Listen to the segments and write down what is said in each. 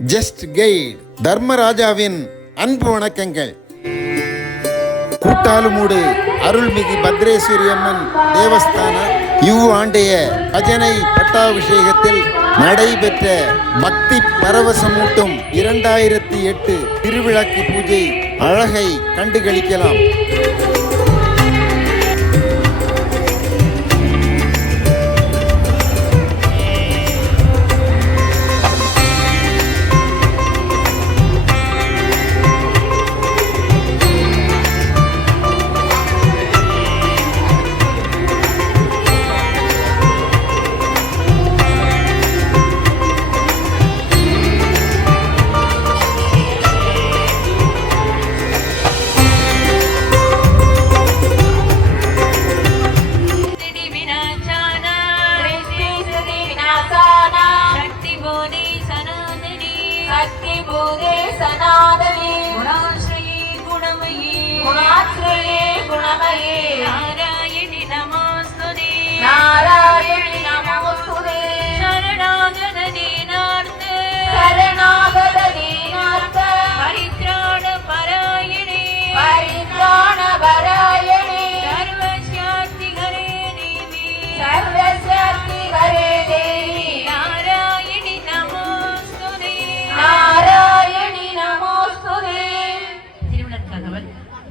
Just guide தர்மராஜாவின் அன்பு வணக்கங்கள். கூட்டாலுமூடு அருள்மிகு பத்ரேஸ்வரி அம்மன் தேவஸ்தான இவ்வாண்டைய பஜனை பட்டாபிஷேகத்தில் நடைபெற்ற பக்தி பரவசமூட்டும் 2008 திருவிளக்கு பூஜை அழகை கண்டுகளிக்கலாம். नारायणि नमोस्तुते नारायणि नमोस्तुते शरणागत दीनार्थ परित्राणपरायणे सर्वस्यार्ति हरे देवी नारायणि नमोस्तुते திருவிளக்ககவல்.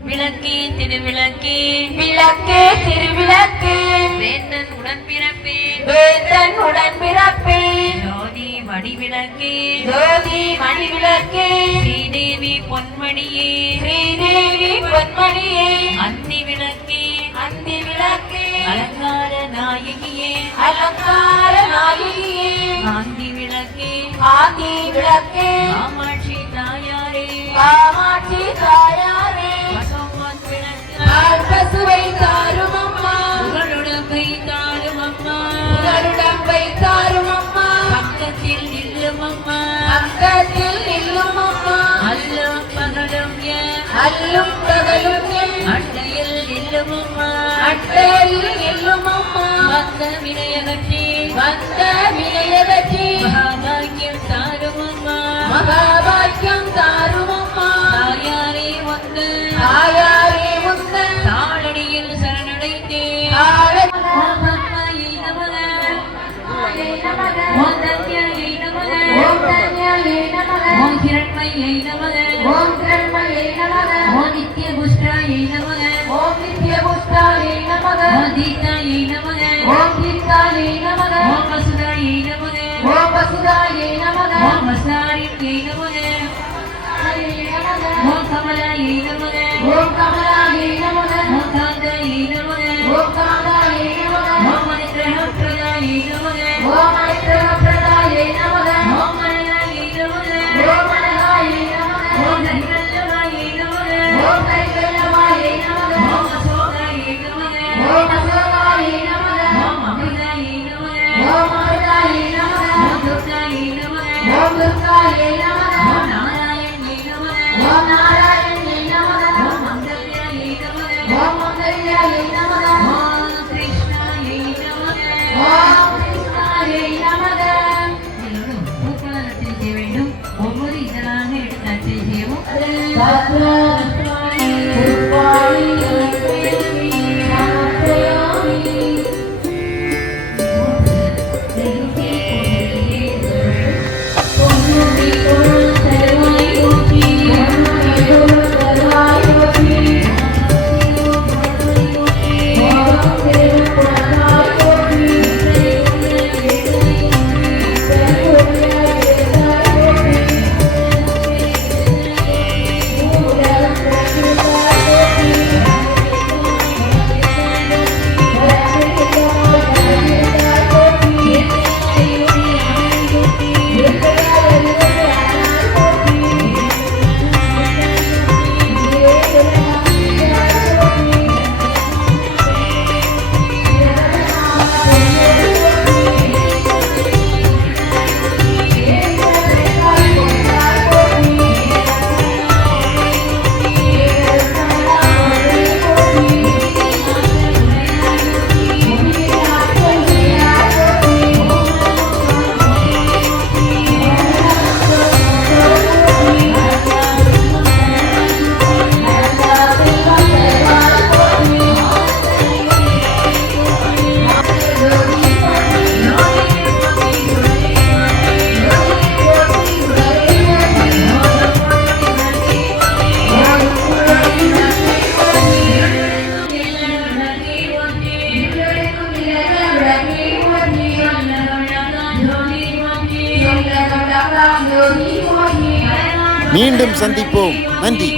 விளக்கே திருவிளக்கே விளக்கே திருவிளக்கே வேந்தன் உடன்பிறப்பே ஜோதி வடிவிளக்கே ஜோதி மணிவிளக்கே ஸ்ரீதேவி பொன்மணியே அந்தி விளக்கே அலங்கார நாயகியே ஆந்தி விளக்கே காமாட்சி தாயாரே பகவான் விளக்கு பசுவை தாரும் அம்மா உடலுடம்பை தாரும் அம்மா பக்கத்தில் நில்லும் அம்மா அல்லும் பகலும் அட்டையில் நில்லும் அம்மா வந்த வினையகற்றி மகாபாக்கியம் தாரும் அம்மா தாயாரே வந்து தாளடியில் சரணடைந்தேன். ஓம் பத்மாயை நமக ஓம் தன்யாயை நமக ஓம் ஹிரண்மயை நமக ஓம் நித்ய புஷ்டாயை நமக ஓம் தீதாயை நமக ஓம் வசுதாயை நமக ஓம் வசாரியை நமக ஓம் கமலாயை நமக ஓம் காந்தாயை நமக ஓம் அனுக்கிரகப்பிரதாயை நமக ஓம் அனகாயை நமக ஓம் ஹரிவல்லபாயை நமக ஓம் அசோகாயை நமக ஓம் அமிர்தாயை நமக ஓம் துர்காயை நமக ஓம் நாராயணியை நமக ஓம் மங்கல்யாயை நமக ஓம் கிருஷ்ணாயை நமக. எல்லோரும் பூக்கோளத்தில் செய்ய வேண்டும். ஒவ்வொரு இதழாக எடுத்து அர்ச்சனை செய்யவும். Thank you. மீண்டும் சந்திப்போம். நன்றி.